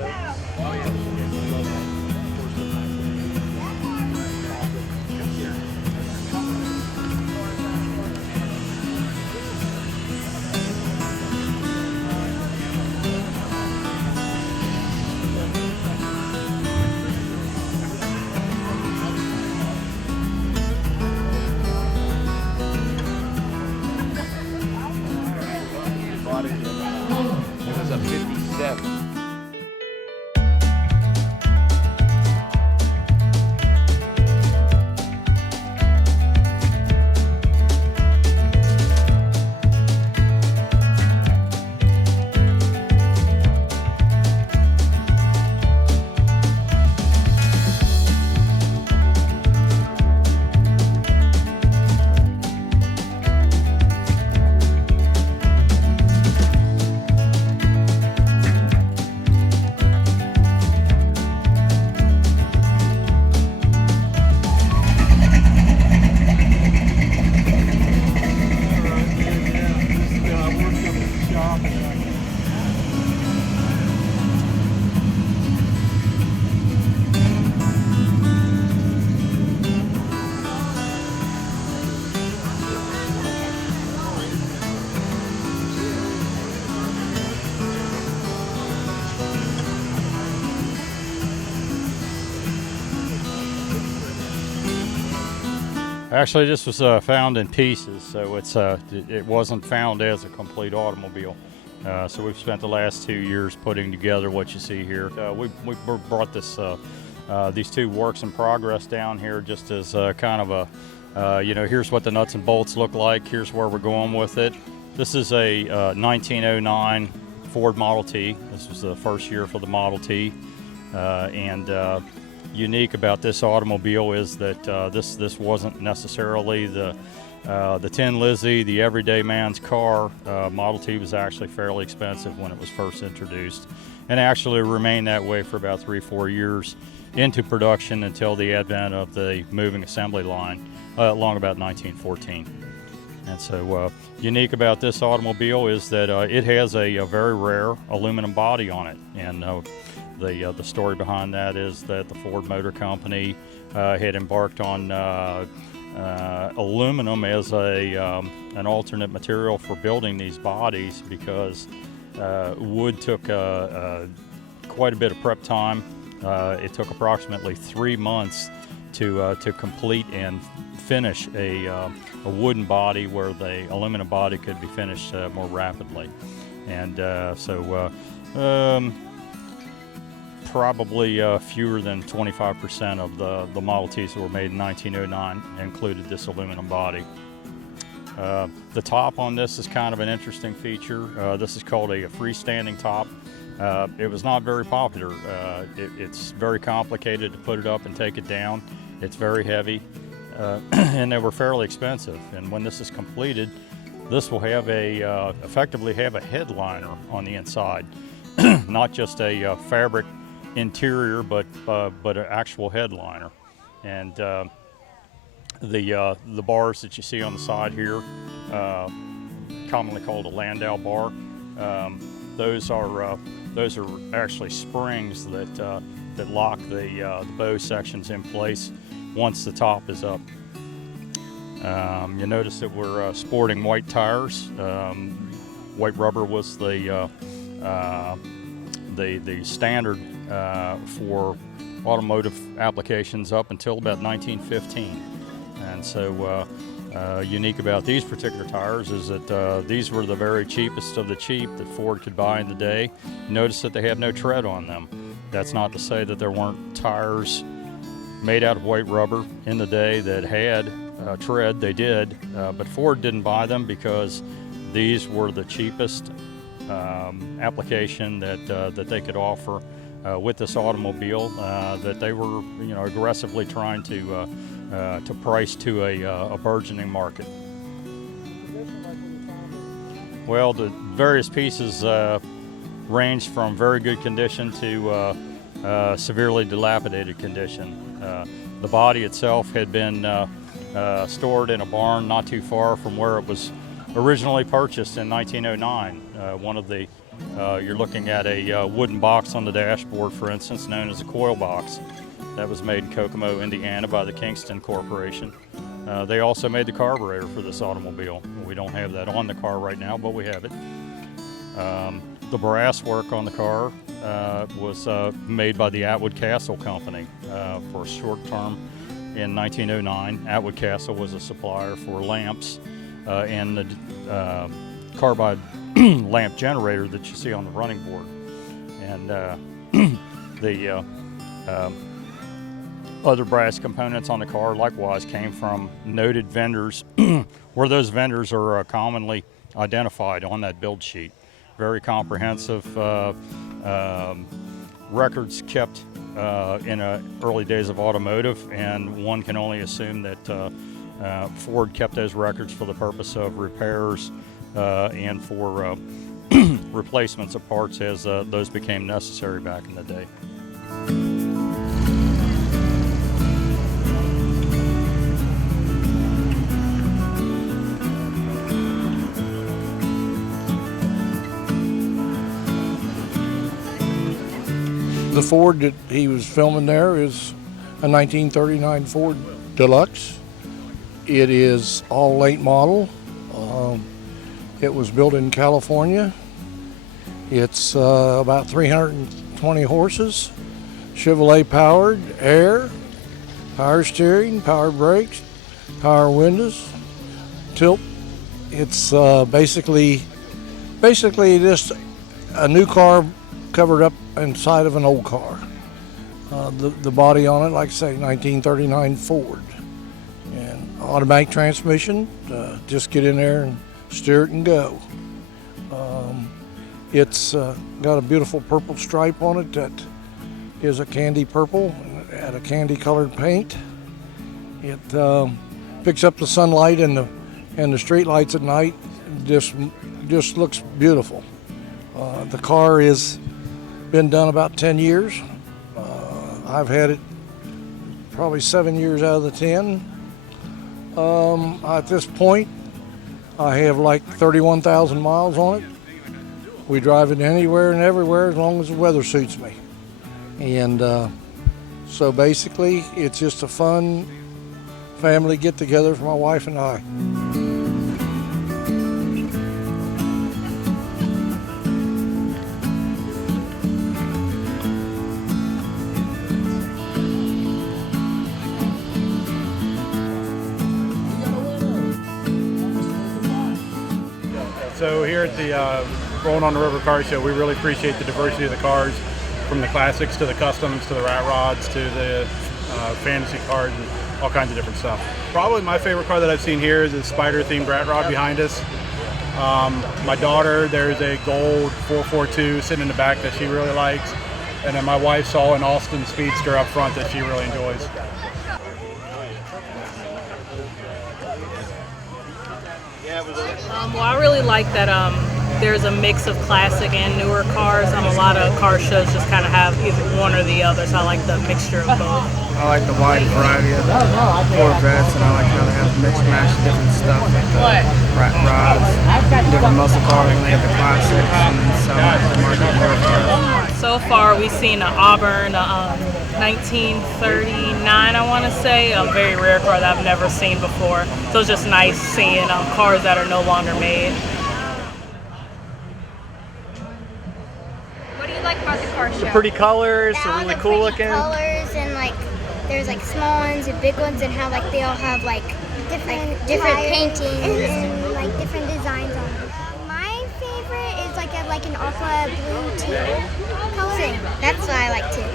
It was a 57. Actually, this was found in pieces, so it wasn't found as a complete automobile. So we've spent the last 2 years putting together what you see here. We brought these two works in progress down here just as kind of a, here's what the nuts and bolts look like, here's where we're going with it. This is a 1909 Ford Model T. This was the first year for the Model T. Unique about this automobile is that this wasn't necessarily the Tin Lizzie, the everyday man's car. Model T was actually fairly expensive when it was first introduced, and actually remained that way for about 3-4 years into production until the advent of the moving assembly line along about 1914. And so unique about this automobile is that it has a very rare aluminum body on it. And the story behind that is that the Ford Motor Company had embarked on aluminum as an alternate material for building these bodies because wood took quite a bit of prep time. It took approximately 3 months to complete and finish a wooden body where the aluminum body could be finished more rapidly. And probably fewer than 25% of the Model Ts that were made in 1909 included this aluminum body. The top on this is kind of an interesting feature. This is called a freestanding top. It was not very popular. It's very complicated to put it up and take it down. It's very heavy, and they were fairly expensive. And when this is completed, this will have effectively have a headliner on the inside, not just a fabric interior, but an actual headliner. And the bars that you see on the side here, commonly called a Landau bar, those are actually springs that lock the bow sections in place once the top is up. You notice that we're sporting white tires. White rubber was the standard for automotive applications up until about 1915. And so unique about these particular tires is that these were the very cheapest of the cheap that Ford could buy in the day. Notice that they have no tread on them. That's not to say that there weren't tires made out of white rubber in the day that had tread. They did, but Ford didn't buy them because these were the cheapest application that they could offer with this automobile that they were aggressively trying to price to a burgeoning market. Well, the various pieces ranged from very good condition to severely dilapidated condition. The body itself had been stored in a barn not too far from where it was originally purchased in 1909. One of the You're looking at a wooden box on the dashboard, for instance, known as a coil box. That was made in Kokomo, Indiana by the Kingston Corporation. They also made the carburetor for this automobile. We don't have that on the car right now, but we have it. The brass work on the car was made by the Atwood Castle Company for a short term in 1909. Atwood Castle was a supplier for lamps and the carbide lamp generator that you see on the running board. And the other brass components on the car likewise came from noted vendors where those vendors are commonly identified on that build sheet. Very comprehensive records kept in early days of automotive, and one can only assume that Ford kept those records for the purpose of repairs and for replacements of parts as those became necessary back in the day. The Ford that he was filming there is a 1939 Ford Deluxe. It is all late model. It was built in California. It's about 320 horses, Chevrolet powered, air, power steering, power brakes, power windows, tilt. It's basically just a new car covered up inside of an old car. The body on it, like I say, 1939 Ford. And automatic transmission, just get in there and steer it and go. It's got a beautiful purple stripe on it that is a candy purple and a candy colored paint. It picks up the sunlight and the street lights at night. Just looks beautiful. The car is been done about 10 years. I've had it probably 7 years out of the 10. At this point, I have like 31,000 miles on it. We drive it anywhere and everywhere as long as the weather suits me. And so basically, it's just a fun family get-together for my wife and I. So here at the Rollin on the River Car Show, we really appreciate the diversity of the cars, from the classics to the customs to the rat rods to the fantasy cars and all kinds of different stuff. Probably my favorite car that I've seen here is a spider-themed rat rod behind us. My daughter, there's a gold 442 sitting in the back that she really likes. And then my wife saw an Austin Speedster up front that she really enjoys. Well, I really like that there's a mix of classic and newer cars. A lot of car shows just kind of have either one or the other, so I like the mixture of both. I like the wide variety of Corvettes, and I like how they have mixed match different stuff, like the rat rods, different muscle cars, and they have the classics, and then some aftermarket newer cars. So far, we've seen an Auburn 1939, I want to say, a very rare car that I've never seen before. So it's just nice seeing cars that are no longer made. What do you like about the car show? The pretty colors, they're really cool looking. Colors and like there's like small ones and big ones, and how like they all have like different paintings and like different designs on them. My favorite is like an aqua blue teal color. Same. That's what I like too.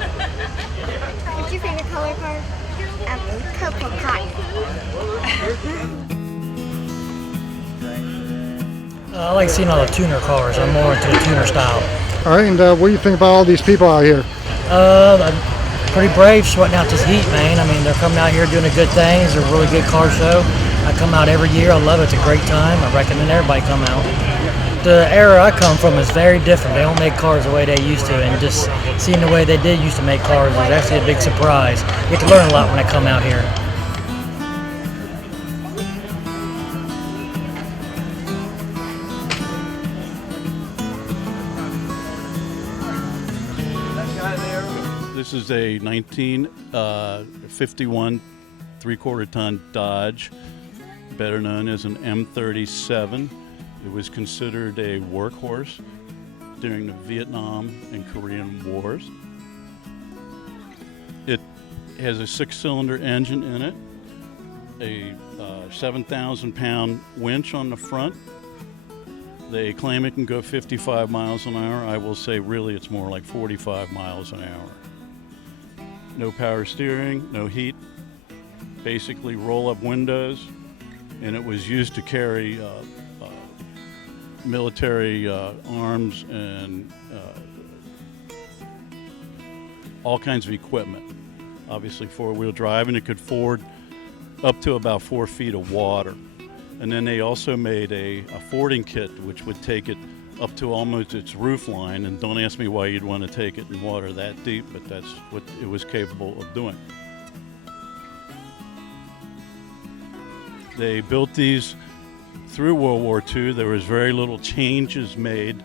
What's your favorite color car? Purple cotton. I like seeing all the tuner cars. I'm more into the tuner style. All right, and what do you think about all these people out here? I'm pretty brave sweating out this heat, man. I mean, they're coming out here doing a good thing. It's a really good car show. I come out every year. I love it. It's a great time. I recommend everybody come out. The era I come from is very different. They don't make cars the way they used to, and just seeing the way they did used to make cars is actually a big surprise. You get to learn a lot when I come out here. This is a 1951 3/4 ton Dodge, better known as an M37. It was considered a workhorse during the Vietnam and Korean Wars. It has a 6-cylinder engine in it, a 7,000-pound winch on the front. They claim it can go 55 miles an hour. I will say really it's more like 45 miles an hour. No power steering, no heat, basically roll-up windows, and it was used to carry military arms and all kinds of equipment. Obviously 4-wheel drive, and it could ford up to about 4 feet of water. And then they also made a fording kit which would take it up to almost its roof line, and don't ask me why you'd want to take it in water that deep, but that's what it was capable of doing. They built these through World War II. There was very little changes made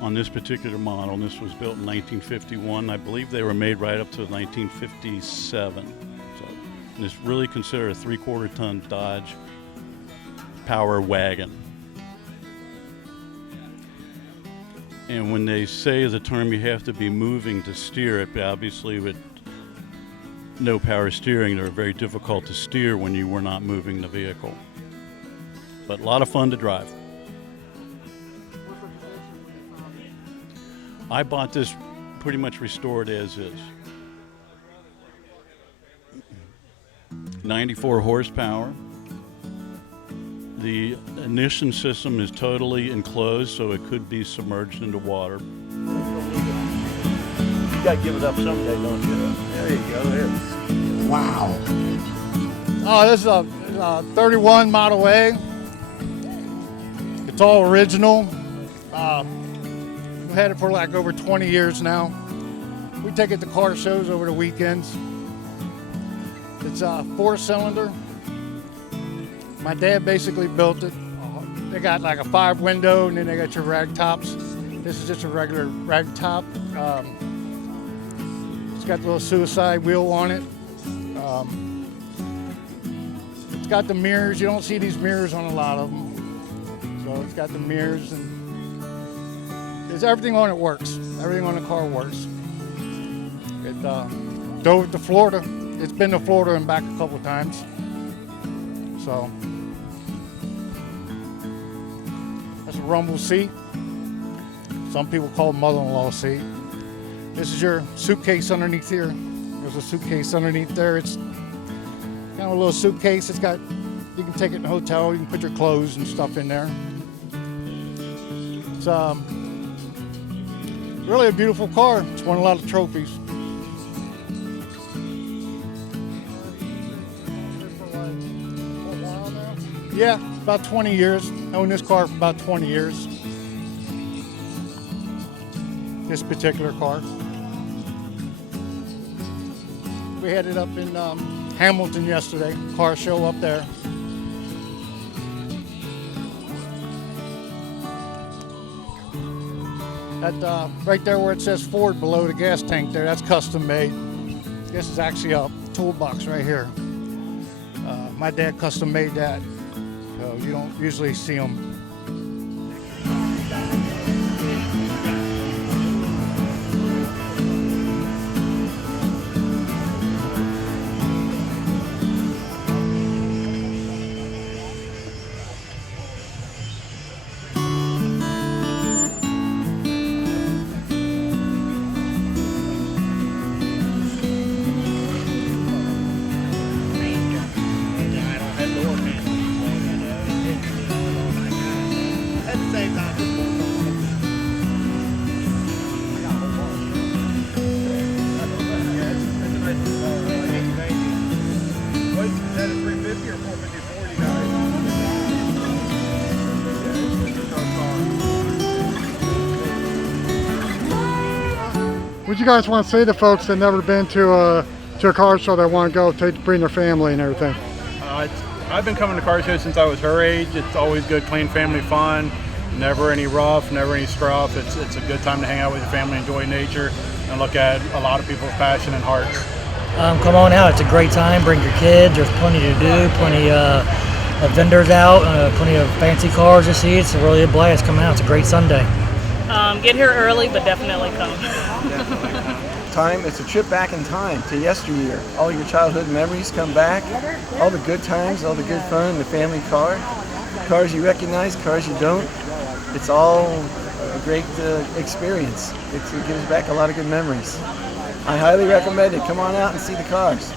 on this particular model. This was built in 1951. I believe they were made right up to 1957. So it's really considered a 3/4 ton Dodge power wagon. And when they say the term you have to be moving to steer it, obviously with no power steering, they're very difficult to steer when you were not moving the vehicle. But a lot of fun to drive. I bought this pretty much restored as is. 94 horsepower. The ignition system is totally enclosed, so it could be submerged into water. You gotta give it up someday, don't you? There you go, there. Wow. Oh, this is a 31 Model A. It's all original. We've had it for like over 20 years now. We take it to car shows over the weekends. It's a 4-cylinder. My dad basically built it. They got like a 5-window, and then they got your rag tops. This is just a regular rag top. It's got the little suicide wheel on it. It's got the mirrors. You don't see these mirrors on a lot of them. So it's got the mirrors, and everything on it works. Everything on the car works. It drove to Florida. It's been to Florida and back a couple of times. So that's a rumble seat. Some people call it mother-in-law seat. This is your suitcase underneath here. There's a suitcase underneath there. It's kind of a little suitcase. You can take it in a hotel. You can put your clothes and stuff in there. It's really a beautiful car. It's won a lot of trophies. Yeah, about 20 years. I owned this car for about 20 years. This particular car. We had it up in Hamilton yesterday, car show up there. That right there where it says Ford below the gas tank there, that's custom made. This is actually a toolbox right here. My dad custom made that, so you don't usually see them. What do you guys want to say to folks that never been to a car show that want to go bring their family and everything? I've been coming to car shows since I was her age. It's always good, clean family fun. Never any rough, never any scruff. It's a good time to hang out with your family, enjoy nature, and look at a lot of people's passion and hearts. Come on out. It's a great time. Bring your kids. There's plenty to do. Plenty of vendors out. Plenty of fancy cars to see. It's really a blast. Come out. It's a great Sunday. Get here early, but definitely come. It's a trip back in time to yesteryear. All your childhood memories come back. All the good times, all the good fun, the family car. Cars you recognize, cars you don't. It's all a great experience. It gives back a lot of good memories. I highly recommend it. Come on out and see the cars.